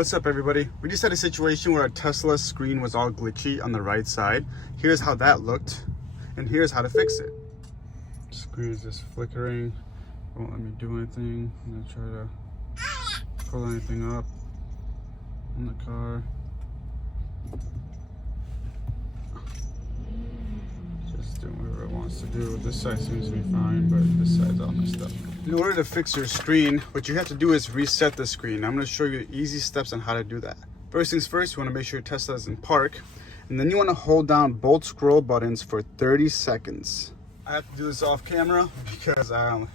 What's up, everybody? We just had a situation where our Tesla screen was all glitchy on the right side. Here's how that looked, and here's how to fix it. Screen is just flickering. Won't let me do anything. I'm gonna try to pull anything up in the car. Just doing whatever it wants to do. This side seems to be fine, but this side's all messed up. In order to fix your screen, what you have to do is reset the screen. I'm going to show you easy steps on how to do that. First things first, you want to make sure your Tesla is in park, and then you want to hold down both scroll buttons for 30 seconds. I have to do this off camera because I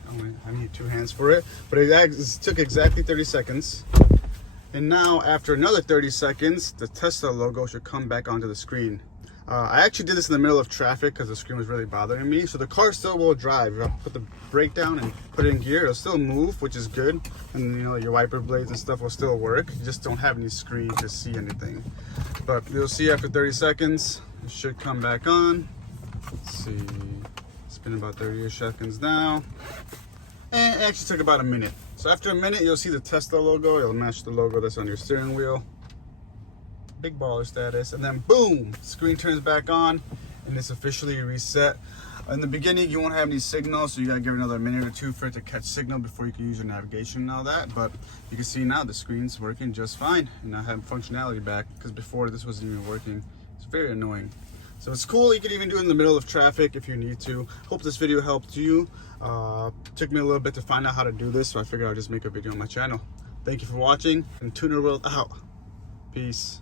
need two hands for it, but it took exactly 30 seconds. And now after another 30 seconds, the Tesla logo should come back onto the screen. I actually did this in the middle of traffic because the screen was really bothering me. So the car still will drive. If I put the brake down and put it in gear, it'll still move, which is good. And your wiper blades and stuff will still work. You just don't have any screen to see anything. But you'll see after 30 seconds, it should come back on. Let's see, it's been about 30-ish seconds now. And it actually took about a minute. So after a minute, you'll see the Tesla logo. It'll match the logo that's on your steering wheel. Big baller status, and then boom, screen turns back on and it's officially reset. In the beginning you won't have any signal, so you gotta give it another minute or two for it to catch signal before you can use your navigation and all that. But you can see now the screen's working just fine, and I have functionality back because before this wasn't even working. It's very annoying. So it's cool. You can even do it in the middle of traffic if you need to. Hope this video helped you. Took me a little bit to find out how to do this, so I figured I'd just make a video on my channel. Thank you for watching, and Tuner World out. Peace.